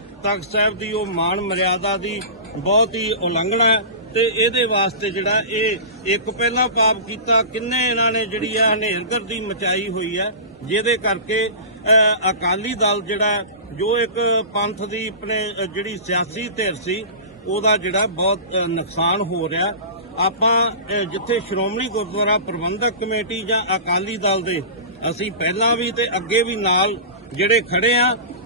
ਤਖਤ ਸਾਹਿਬ ਦੀ ਉਹ ਮਾਣ ਮਰਿਆਦਾ ਦੀ ਬਹੁਤ ਹੀ ਉਲੰਘਣਾ ਹੈ ਤੇ ਇਹਦੇ ਵਾਸਤੇ ਜਿਹੜਾ ਇਹ ਇੱਕ ਪਹਿਲਾਂ ਪਾਪ ਕੀਤਾ, ਕਿੰਨੇ ਇਹਨਾਂ ਨੇ ਜਿਹੜੀ ਆ ਹਨੇਰਗਰਦੀ ਮਚਾਈ ਹੋਈ ਹੈ, ਜਿਹਦੇ ਕਰਕੇ ਅਕਾਲੀ ਦਲ ਜਿਹੜਾ ਜੋ ਇੱਕ ਪੰਥ ਦੀ ਆਪਣੇ ਜਿਹੜੀ ਸਿਆਸੀ ਧਿਰ ਸੀ, ਉਹਦਾ ਜਿਹੜਾ ਬਹੁਤ ਨੁਕਸਾਨ ਹੋ ਰਿਹਾ। ਆਪਾਂ ਜਿੱਥੇ ਸ਼੍ਰੋਮਣੀ ਗੁਰਦੁਆਰਾ ਪ੍ਰਬੰਧਕ ਕਮੇਟੀ ਜਾਂ ਅਕਾਲੀ ਦਲ ਦੇ, ਅਸੀਂ ਪਹਿਲਾਂ ਵੀ ਤੇ ਅੱਗੇ ਵੀ ਨਾਲ ਜਿਹੜੇ ਖੜੇ ਆ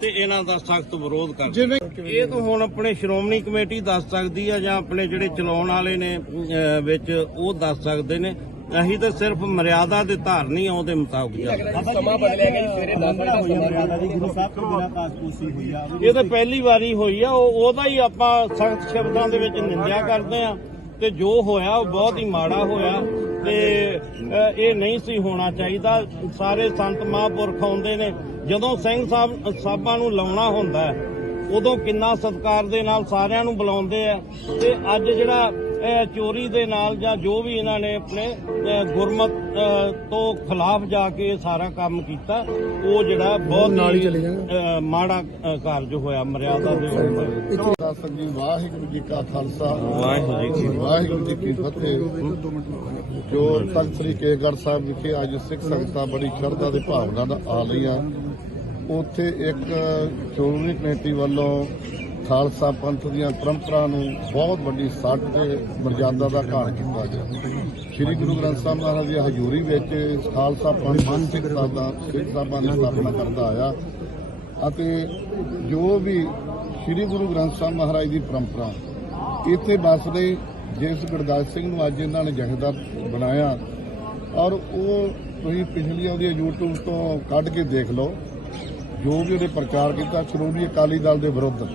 ਤੇ ਇਹਨਾਂ ਦਾ ਸਖਤ ਵਿਰੋਧ ਕਰਦੇ ਜਿਵੇਂ ਇਹ ਤਾਂ ਹੁਣ ਆਪਣੇ ਸ਼੍ਰੋਮਣੀ ਕਮੇਟੀ ਦੱਸ ਸਕਦੀ ਆ ਜਾਂ ਆਪਣੇ ਜਿਹੜੇ ਚਲਾਉਣ ਵਾਲੇ ਨੇ ਵਿੱਚ ਉਹ ਦੱਸ ਸਕਦੇ ਨੇ। ਅਸੀਂ ਤਾਂ ਸਿਰਫ ਮਰਿਆਦਾ ਦੇ ਧਾਰਨੀ ਆ ਉਹਦੇ ਮੁਤਾਬਕ ਸਮਾਂ ਬਦਲਿਆ ਗਿਆ ਜੀ ਸਵੇਰੇ 10 ਵਜੇ ਮਰਿਆਦਾ ਦੀ ਗੁਰੂ ਸਾਹਿਬ ਤੋਂ ਬਿਨਾਂ ਕਾਸਪੂਸੀ ਹੋਈ ਆ। ਇਹ ਤਾਂ ਪਹਿਲੀ ਵਾਰੀ ਹੋਈ ਆ ਉਹ ਉਹਦਾ ਹੀ ਆਪਾਂ ਸਖਤ ਸ਼ਬਦਾਂ ਦੇ ਵਿੱਚ ਨਿੰਦਿਆ ਕਰਦੇ ਆ। ਤੇ ਜੋ ਹੋਇਆ ਉਹ ਬਹੁਤ ਹੀ ਮਾੜਾ ਹੋਇਆ। ਤੇ ਇਹ ਨਹੀਂ ਸੀ ਹੋਣਾ ਚਾਹੀਦਾ। ਸਾਰੇ ਸੰਤ ਮਹਾਂਪੁਰਖ ਆਉਂਦੇ ਨੇ। ਜਦੋਂ ਸਿੰਘ ਸਾਹਿਬ ਸਾਹਿਬਾਂ ਨੂੰ ਲਾਉਣਾ ਹੁੰਦਾ ਉਦੋਂ ਕਿੰਨਾ ਸਤਿਕਾਰ ਦੇ ਨਾਲ ਸਾਰਿਆਂ ਨੂੰ ਬੁਲਾਉਂਦੇ ਆ। ਤੇ ਅੱਜ ਜਿਹੜਾ ਚੋਰੀ ਦੇ ਨਾਲ ਜਾਂ ਜੋ ਵੀ ਇਹਨਾਂ ਨੇ ਆਪਣੇ ਗੁਰਮਤ ਤੋਂ ਖਿਲਾਫ ਜਾ ਕੇ ਇਹ ਸਾਰਾ ਕੰਮ ਕੀਤਾ ਉਹ ਜਿਹੜਾ ਬਹੁਤ ਹੀ ਅ, ਮਾੜਾ ਅ, ਕਾਰਜ ਹੋਇਆ ਮਰਿਆਦਾ ਦੇ ਵਾਹਿਗੁਰੂ ਜੀ ਕਾ ਖਾਲਸਾ ਵਾਹਿਗੁਰੂ ਜੀ ਕੀ ਵਾਹਿਗੁਰੂ ਜੀ ਕੀ ਫਤਿਹ। ਜੋ ਤਖਤ ਸ੍ਰੀ ਕੇਸਗੜ੍ਹ ਸਾਹਿਬ ਵਿਖੇ ਅੱਜ ਸਿੱਖ ਸੰਗਤਾਂ ਬੜੀ ਸ਼ਰਧਾ ਦੇ ਭਾਵਨਾ ਨਾਲ ਆ ਰਹੀਆਂ। ਉੱਥੇ ਇੱਕ ਸ਼੍ਰੋਮਣੀ ਕਮੇਟੀ ਵੱਲੋਂ ਖਾਲਸਾ ਪੰਥ ਦੀਆਂ ਪਰੰਪਰਾ ਨੂੰ ਬਹੁਤ ਵੱਡੀ ਸੱਟ ਤੇ ਮਰਜ਼ਾਦਾ ਦਾ ਘਾਟ ਕੀਤਾ ਗਿਆ। ਸ੍ਰੀ ਗੁਰੂ ਗ੍ਰੰਥ ਸਾਹਿਬ ਮਹਾਰਾਜ ਦੀ ਹਜ਼ੂਰੀ ਵਿੱਚ ਖਾਲਸਾ ਪੰਥ ਸਿੱਖ ਸਾਹਿਬਾਂ ਸਿੱਖ ਸਾਹਿਬਾਂ ਦੀ ਸਥਾਪਨਾ ਕਰਦਾ ਆਇਆ ਅਤੇ ਜੋ ਵੀ ਸ੍ਰੀ ਗੁਰੂ ਗ੍ਰੰਥ ਸਾਹਿਬ ਮਹਾਰਾਜ ਦੀ ਪਰੰਪਰਾ, ਇੱਥੇ ਬਸ ਨਹੀਂ ਜਿਸ ਗੁਰਦਾਸ ਸਿੰਘ ਨੂੰ ਅੱਜ ਇਹਨਾਂ ਨੇ ਜਥੇਦਾਰ ਬਣਾਇਆ ਔਰ ਉਹ ਤੁਸੀਂ ਪਿਛਲੀਆਂ ਉਹਦੀਆਂ YouTube ਤੋਂ ਕੱਢ ਕੇ ਦੇਖ ਲਓ, ਜੋ ਵੀ ਉਹਨੇ ਪ੍ਰਚਾਰ ਕੀਤਾ, ਸ਼੍ਰੋਮਣੀ ਅਕਾਲੀ ਦਲ ਦੇ ਵਿਰੁੱਧ।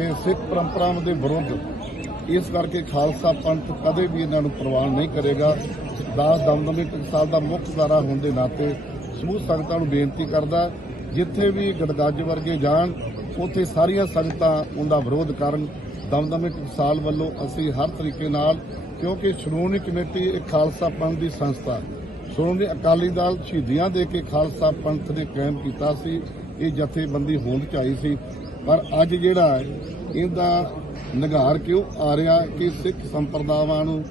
ਤੇ ਸਿੱਖ ਪਰੰਪਰਾਵਾਂ ਦੇ ਵਿਰੁੱਧ ਇਸ ਕਰਕੇ ਖਾਲਸਾ ਪੰਥ ਕਦੇ ਵੀ ਇਹਨਾਂ ਨੂੰ ਪ੍ਰਵਾਨ ਨਹੀਂ ਕਰੇਗਾ। ਦਾਸ ਦਮਦਮੇ ਟਕਸਾਲ ਦਾ ਮੁੱਖ ਧਾਰਾ ਹੋਣ ਦੇ ਨਾਤੇ ਸਮੂਹ ਸੰਗਤਾਂ ਨੂੰ ਬੇਨਤੀ ਕਰਦਾ, ਜਿੱਥੇ ਵੀ ਗੜਗੱਜ ਵਰਗੇ ਜਾਣ, ਉੱਥੇ ਸਾਰੀਆਂ ਸੰਗਤਾਂ ਉਹਦਾ ਵਿਰੋਧ ਕਰਨ। ਦਮਦਮੇ ਟਕਸਾਲ ਵੱਲੋਂ ਅਸੀਂ ਹਰ ਤਰੀਕੇ ਨਾਲ, ਕਿਉਂਕਿ ਸ਼੍ਰੋਮਣੀ ਕਮੇਟੀ ਇੱਕ ਖਾਲਸਾ ਪੰਥ ਦੀ ਸੰਸਥਾ। ਸ਼੍ਰੋਮਣੀ ਅਕਾਲੀ ਦਲ ਸ਼ਹੀਦੀਆਂ ਦੇ ਕੇ ਖਾਲਸਾ ਪੰਥ ਨੇ ਕਾਇਮ ਕੀਤਾ ਸੀ, ਇਹ ਜਥੇਬੰਦੀ ਹੋਂਦ ਚ ਆਈ ਸੀ। ਪਰ ਅੱਜ ਜਿਹੜਾ ਇਹਦਾ ਨਿਗਾਰ ਕਿਉਂ ਆ ਰਿਹਾ ਕਿ ਸਿੱਖ ਸੰਪਰਦਾਵਾਂ ਨੂੰ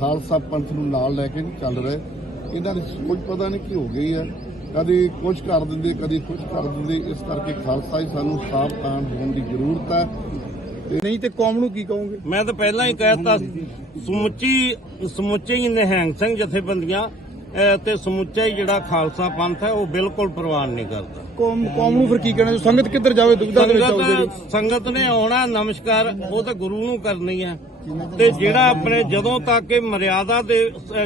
ਖਾਲਸਾ ਪੰਥ ਨੂੰ ਨਾਲ ਲੈ ਕੇ ਨਹੀਂ ਚੱਲ ਰਹੇ? ਇਹਨਾਂ ਦੀ ਸੋਚ ਪਤਾ ਨਹੀਂ ਕੀ ਹੋ ਗਈ ਹੈ। ਕਦੀ ਕੁਝ ਕਰ ਦਿੰਦੇ ਕਦੀ ਕੁਝ ਕਰ ਦਿੰਦੇ। ਇਸ ਕਰਕੇ ਖਾਲਸਾ ਹੀ ਸਾਨੂੰ ਸਾਵਧਾਨ ਹੋਣ ਦੀ ਜ਼ਰੂਰਤ ਹੈ। ਨਹੀਂ ਤੇ ਕੌਮ ਨੂੰ ਕੀ ਕਹੋਗੇ? ਮੈਂ ਤਾਂ ਪਹਿਲਾਂ ਹੀ ਕਹਿਤਾ ਸਮੁੱਚੀ ਸਮੁੱਚੇ ਹੀ ਨਿਹੰਗ ਸਿੰਘ ਜਥੇਬੰਦੀਆਂ। ਤੇ ਸਮੁੱਚਾ ਹੀ ਜਿਹੜਾ ਖਾਲਸਾ ਪੰਥ ਹੈ ਉਹ ਬਿਲਕੁਲ ਪ੍ਰਵਾਨ ਨਹੀਂ ਕਰਦਾ। ਕੌਮ ਕੌਮ ਨੂੰ ਫਿਰ ਕੀ ਕਹਿਣਾ? ਜੋ ਸੰਗਤ ਕਿੱਧਰ ਜਾਵੇ ਦੁਬਿਧਾ ਦੇ ਵਿੱਚ ਜਿਹੜੀ। ਸੰਗਤ ਨੇ ਆਉਣਾ ਨਮਸਕਾਰ ਉਹ ਤਾਂ ਗੁਰੂ ਨੂੰ ਕਰਨੀ ਹੈ। ਤੇ ਜਿਹੜਾ ਆਪਣੇ ਜਦੋਂ ਤੱਕ ਇਹ ਮਰਿਆਦਾ ਦੇ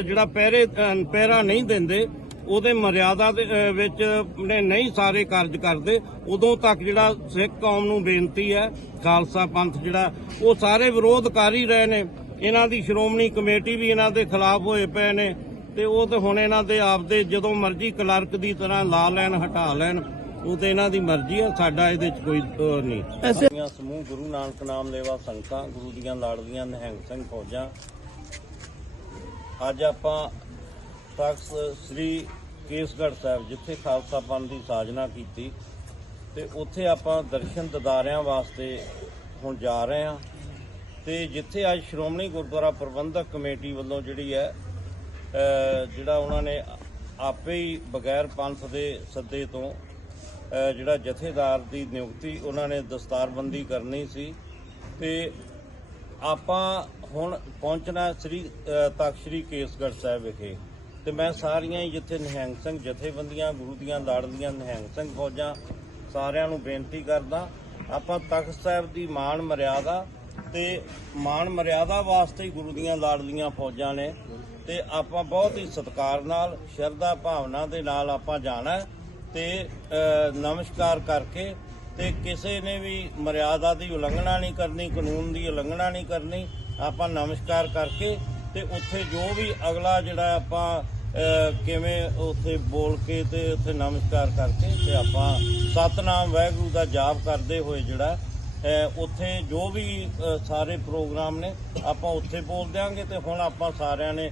ਜਿਹੜਾ ਪਹਿਰੇ ਪਹਿਰਾ ਨਹੀਂ ਦਿੰਦੇ ਉਹਦੇ ਮਰਿਆਦਾ ਦੇ ਵਿੱਚ ਨੇ ਨਹੀਂ ਸਾਰੇ ਕਾਰਜ ਕਰਦੇ ਉਦੋਂ ਤੱਕ ਜਿਹੜਾ ਸਿੱਖ ਕੌਮ ਨੂੰ ਬੇਨਤੀ ਹੈ ਖਾਲਸਾ ਪੰਥ ਜਿਹੜਾ ਉਹ ਸਾਰੇ ਵਿਰੋਧ ਕਰ ਹੀ ਰਹੇ ਨੇ। ਇਹਨਾਂ ਦੀ ਸ਼੍ਰੋਮਣੀ ਕਮੇਟੀ ਵੀ ਇਹਨਾਂ ਦੇ ਖਿਲਾਫ ਹੋਏ ਪਏ ਨੇ। ਤੇ ਉਹ ਤੇ ਹੁਣ ਇਹਨਾਂ ਦੇ ਆਪਦੇ ਜਦੋਂ ਮਰਜ਼ੀ ਕਲਰਕ ਦੀ ਤਰ੍ਹਾਂ ਲਾ ਲੈਣ ਹਟਾ ਲੈਣ ਉਹ ਤੇ ਇਹਨਾਂ ਦੀ ਮਰਜ਼ੀ ਆ ਸਾਡਾ ਇਹਦੇ ਚ ਕੋਈ ਨਹੀਂ। ਐਸੇ ਸਮੂਹ ਗੁਰੂ ਨਾਨਕ ਨਾਮ ਲੈਵਾ ਸੰਗਤਾਂ ਗੁਰੂ ਦੀਆਂ ਲਾੜਦੀਆਂ ਨਿਹੰਗ ਸਿੰਘ ਫੌਜਾਂ। ਅੱਜ ਆਪਾਂ ਤਖਤ ਸ੍ਰੀ ਕੇਸਗੜ੍ਹ ਸਾਹਿਬ ਜਿੱਥੇ ਖਾਲਸਾ ਪੰਥ ਦੀ ਸਾਜਨਾ ਕੀਤੀ ਤੇ ਉੱਥੇ ਆਪਾਂ ਦਰਸ਼ਨ ਦਿਦਾਰਿਆਂ ਵਾਸਤੇ ਹੁਣ ਜਾ ਰਹੇ ਹਾਂ। ਤੇ ਜਿੱਥੇ ਅੱਜ ਸ਼੍ਰੋਮਣੀ ਗੁਰਦੁਆਰਾ ਪ੍ਰਬੰਧਕ ਕਮੇਟੀ ਵੱਲੋਂ ਜਿਹੜੀ ਹੈ ਜਿਹੜਾ ਉਹਨਾਂ ਨੇ ਆਪੇ ਹੀ ਬਗੈਰ ਪੰਥ ਦੇ ਸੱਦੇ ਤੋਂ ਜਿਹੜਾ ਜਥੇਦਾਰ ਦੀ ਨਿਯੁਕਤੀ ਉਹਨਾਂ ਨੇ ਦਸਤਾਰਬੰਦੀ ਕਰਨੀ ਸੀ। ਤੇ ਆਪਾਂ ਹੁਣ ਪਹੁੰਚਣਾ ਸ੍ਰੀ ਤਖ਼ਤ ਸ੍ਰੀ ਕੇਸਗੜ੍ਹ ਸਾਹਿਬ ਵਿਖੇ। ਤੇ ਮੈਂ ਸਾਰੀਆਂ ਹੀ ਜਿੱਥੇ ਨਿਹੰਗ ਸਿੰਘ ਜਥੇਬੰਦੀਆਂ, ਗੁਰੂ ਦੀਆਂ ਲਾੜਲੀਆਂ, ਨਿਹੰਗ ਸਿੰਘ ਫੌਜਾਂ, ਸਾਰਿਆਂ ਨੂੰ ਬੇਨਤੀ ਕਰਦਾ, ਆਪਾਂ ਤਖ਼ਤ ਸਾਹਿਬ ਦੀ ਮਾਣ ਮਰਿਆਦਾ ਤੇ ਮਾਣ ਮਰਿਆਦਾ ਵਾਸਤੇ ਹੀ ਗੁਰੂ ਦੀਆਂ ਲਾੜਲੀਆਂ ਫੌਜਾਂ ਨੇ ਤੇ ਆਪਾਂ ਬਹੁਤ ਹੀ ਸਤਿਕਾਰ ਨਾਲ, ਸ਼ਰਧਾ ਭਾਵਨਾ ਦੇ ਨਾਲ ਆਪਾਂ ਜਾਣਾ ਹੈ ਤੇ ਨਮਸਕਾਰ ਕਰਕੇ ਤੇ ਕਿਸੇ ਨੇ ਵੀ ਮਰਿਆਦਾ ਦੀ ਉਲੰਘਣਾ ਨਹੀਂ ਕਰਨੀ, ਕਾਨੂੰਨ ਦੀ ਉਲੰਘਣਾ ਨਹੀਂ ਕਰਨੀ, ਆਪਾਂ ਨਮਸਕਾਰ ਕਰਕੇ ਤੇ ਉੱਥੇ ਜੋ ਵੀ ਅਗਲਾ ਜਿਹੜਾ ਆਪਾਂ ਕਿਵੇਂ ਉੱਥੇ ਬੋਲ ਕੇ ਤੇ ਉੱਥੇ ਨਮਸਕਾਰ ਕਰਕੇ ਤੇ ਆਪਾਂ ਸਤਨਾਮ ਵਾਹਿਗੁਰੂ ਦਾ ਜਾਪ ਕਰਦੇ ਹੋਏ ਜਿਹੜਾ ਉੱਥੇ ਜੋ ਵੀ ਸਾਰੇ ਪ੍ਰੋਗਰਾਮ ਨੇ, ਆਪਾਂ ਉੱਥੇ ਬੋਲ ਦਿਆਂਗੇ ਤੇ ਹੁਣ ਆਪਾਂ ਸਾਰਿਆਂ ਨੇ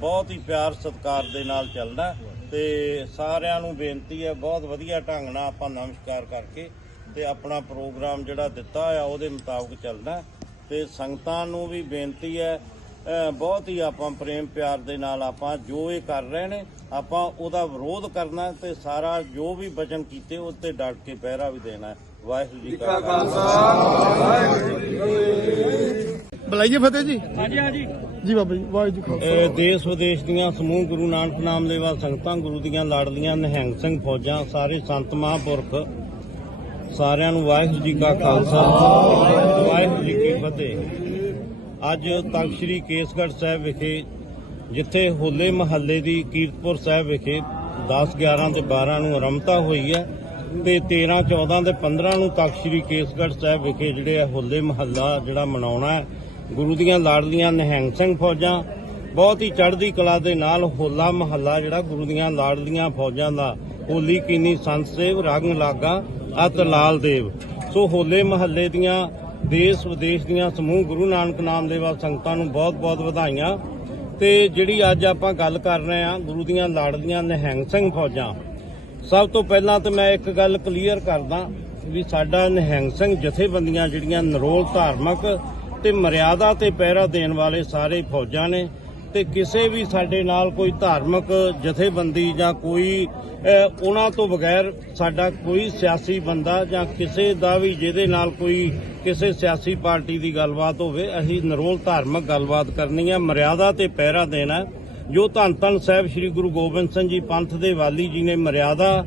ਬਹੁਤ ਹੀ ਪਿਆਰ ਸਤਿਕਾਰ ਦੇ ਨਾਲ ਚੱਲਣਾ। ਤੇ ਸਾਰਿਆਂ ਨੂੰ ਬੇਨਤੀ ਹੈ, ਬਹੁਤ ਵਧੀਆ ਢੰਗ ਨਾਲ ਆਪਾਂ ਨਮਸਕਾਰ ਕਰਕੇ ਤੇ ਆਪਣਾ ਪ੍ਰੋਗਰਾਮ ਜਿਹੜਾ ਦਿੱਤਾ ਹੋਇਆ ਉਹਦੇ ਮੁਤਾਬਕ ਚੱਲਣਾ। ਤੇ ਸੰਗਤਾਂ ਨੂੰ ਵੀ ਬੇਨਤੀ ਹੈ ਬਹੁਤ ਹੀ ਆਪਾਂ ਪ੍ਰੇਮ ਪਿਆਰ ਦੇ ਨਾਲ ਆਪਾਂ ਜੋ ਇਹ ਕਰ ਰਹੇ ਨੇ, ਆਪਾਂ ਉਹਦਾ ਵਿਰੋਧ ਕਰਨਾ ਤੇ ਸਾਰਾ ਜੋ ਵੀ ਵਚਨ ਕੀਤੇ, ਉਸ ਤੇ ਡਟ ਕੇ ਪਹਿਰਾ ਵੀ ਦੇਣਾ। ਵਾਹਿਗੁਰੂ ਜੀ ਕਾ ਖਾਲਸਾ। ਬੁਲਾਈਏ ਫਤਿਹ ਜੀ। ਹਾਂਜੀ ਹਾਂਜੀ। ਜੀ ਬਾਬਾ ਜੀ ਵਾਹਿਗੁਰੂ ਜੀ ਕਾ ਖਾਲਸਾ। ਇਹ ਦੇਸ਼ ਵਿਦੇਸ਼ ਦੀਆਂ ਸਮੂਹ ਗੁਰੂ ਨਾਨਕ ਨਾਮ ਲੈਵਾ ਸੰਗਤਾਂ ਗੁਰੂ ਦੀਆਂ ਲਾਡਲੀਆਂ ਨਿਹੰਗ ਸਿੰਘ ਫੌਜਾਂ ਸਾਰੇ ਸੰਤ ਮਹਾਂਪੁਰਖ ਸਾਰਿਆਂ ਨੂੰ ਵਾਹਿਗੁਰੂ ਜੀ ਕਾ ਖਾਲਸਾ। ਵਾਹਿਗੁਰੂ ਜੀ ਕੀ ਫਤਿਹ। ਅੱਜ ਤਖਤ ਸ੍ਰੀ ਕੇਸਗੜ੍ਹ ਸਾਹਿਬ ਵਿਖੇ ਜਿੱਥੇ ਹੋਲੇ ਮਹੱਲੇ ਦੀ ਕੀਰਤਪੁਰ ਸਾਹਿਬ ਵਿਖੇ 10 11 ਤੇ 12 ਨੂੰ ਆਰੰਭਤਾ ਹੋਈ ਹੈ ਤੇ 13 14 ਤੇ 15 ਨੂੰ ਤਖਤ ਸ੍ਰੀ ਕੇਸਗੜ੍ਹ ਸਾਹਿਬ ਵਿਖੇ ਜਿਹੜੇ ਆ ਹੋਲੇ ਮਹੱਲਾ ਜਿਹੜਾ ਮਨਾਉਣਾ ਹੈ। ਗੁਰੂ ਦੀਆਂ ਲਾੜਲੀਆਂ ਨਿਹੰਗ ਸਿੰਘ ਫੌਜਾਂ, ਬਹੁਤ ਹੀ ਚੜ੍ਹਦੀ ਕਲਾ ਦੇ ਨਾਲ ਹੋਲਾ ਮਹੱਲਾ ਜਿਹੜਾ ਗੁਰੂ ਦੀਆਂ ਲਾੜਲੀਆਂ ਫੌਜਾਂ ਦਾ, ਹੋਲੀ ਕੀਨੀ ਸੰਤ ਸੇਵ, ਰੰਗ ਲਾਗਾ, ਅਤ ਲਾਲ ਦੇਵ। ਸੋ ਹੋਲੇ ਮਹੱਲੇ ਦੀਆਂ ਦੇਸ਼ ਵਿਦੇਸ਼ ਦੀਆਂ ਸਮੂਹ ਗੁਰੂ ਨਾਨਕ ਨਾਮ ਦੇਵਾ ਸੰਗਤਾਂ ਨੂੰ ਬਹੁਤ-ਬਹੁਤ ਵਧਾਈਆਂ। ਤੇ ਜਿਹੜੀ ਅੱਜ ਆਪਾਂ ਗੱਲ ਕਰ ਰਹੇ ਹਾਂ, ਗੁਰੂ ਦੀਆਂ ਲਾਡਲੀਆਂ ਨਿਹੰਗ ਸਿੰਘ ਫੌਜਾਂ ਸਭ ਤੋਂ ਪਹਿਲਾਂ ਤਾਂ ਮੈਂ ਇੱਕ ਗੱਲ ਕਲੀਅਰ ਕਰਦਾ ਵੀ ਸਾਡਾ ਨਿਹੰਗ ਸਿੰਘ ਜਥੇਬੰਦੀਆਂ ਜਿਹੜੀਆਂ ਨਰੋਲ ਧਾਰਮਿਕ ਤੇ ਮਰਿਆਦਾ ਤੇ ਪਹਿਰਾ ਦੇਣ ਵਾਲੇ ਸਾਰੇ ਫੌਜਾਂ ਨੇ ਤੇ ਕਿਸੇ ਵੀ ਸਾਡੇ ਨਾਲ ਕੋਈ ਧਾਰਮਿਕ ਜਥੇਬੰਦੀ ਜਾਂ ਕੋਈ ਉਹਨਾਂ ਤੋਂ ਬਗੈਰ ਸਾਡਾ ਕੋਈ ਸਿਆਸੀ ਬੰਦਾ ਜਾਂ ਕਿਸੇ ਦਾ ਵੀ ਜਿਹਦੇ ਨਾਲ ਕੋਈ ਕਿਸੇ ਸਿਆਸੀ ਪਾਰਟੀ ਦੀ ਗੱਲਬਾਤ ਹੋਵੇ, ਅਸੀਂ ਨਰੋਲ ਧਾਰਮਿਕ ਗੱਲਬਾਤ ਕਰਨੀ ਹੈ ਮਰਿਆਦਾ ਤੇ ਪਹਿਰਾ ਦੇਣਾ। ਜੋ ਧੰਨ ਧੰਨ ਸਾਹਿਬ ਸ੍ਰੀ ਗੁਰੂ ਗੋਬਿੰਦ ਸਿੰਘ ਜੀ ਪੰਥ ਦੇ ਵਾਲੀ ਜੀ ਨੇ ਮਰਿਆਦਾ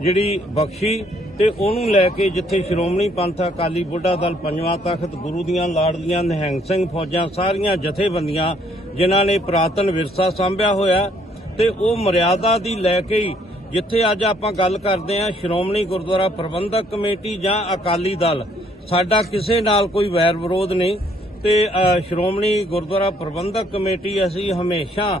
ਜਿਹੜੀ ਬਖਸ਼ੀ ਤੇ ਉਹਨੂੰ ਲੈ ਕੇ ਜਿੱਥੇ ਸ਼੍ਰੋਮਣੀ ਪੰਥ ਅਕਾਲੀ ਬੁੱਢਾ ਦਲ ਪੰਜਵਾਂ ਤਖਤ ਗੁਰੂ ਦੀਆਂ ਲਾੜਲੀਆਂ ਨਿਹੰਗ ਸਿੰਘ ਫੌਜਾਂ ਸਾਰੀਆਂ ਜਥੇਬੰਦੀਆਂ ਜਿਨ੍ਹਾਂ ਨੇ ਪ੍ਰਾਤਨ ਵਿਰਸਾ ਸਾਂਭਿਆ ਹੋਇਆ ਤੇ ਉਹ ਮਰਿਆਦਾ ਦੀ ਲੈ ਕੇ ਜਿੱਥੇ ਅੱਜ ਆਪਾਂ ਗੱਲ ਕਰਦੇ ਹਾਂ ਸ਼੍ਰੋਮਣੀ ਗੁਰਦੁਆਰਾ ਪ੍ਰਬੰਧਕ ਕਮੇਟੀ ਜਾਂ ਅਕਾਲੀ ਦਲ, ਸਾਡਾ ਕਿਸੇ ਨਾਲ ਕੋਈ ਵੈਰ ਵਿਰੋਧ ਨਹੀਂ ਤੇ ਸ਼੍ਰੋਮਣੀ ਗੁਰਦੁਆਰਾ ਪ੍ਰਬੰਧਕ ਕਮੇਟੀ ਅਸੀਂ ਹਮੇਸ਼ਾ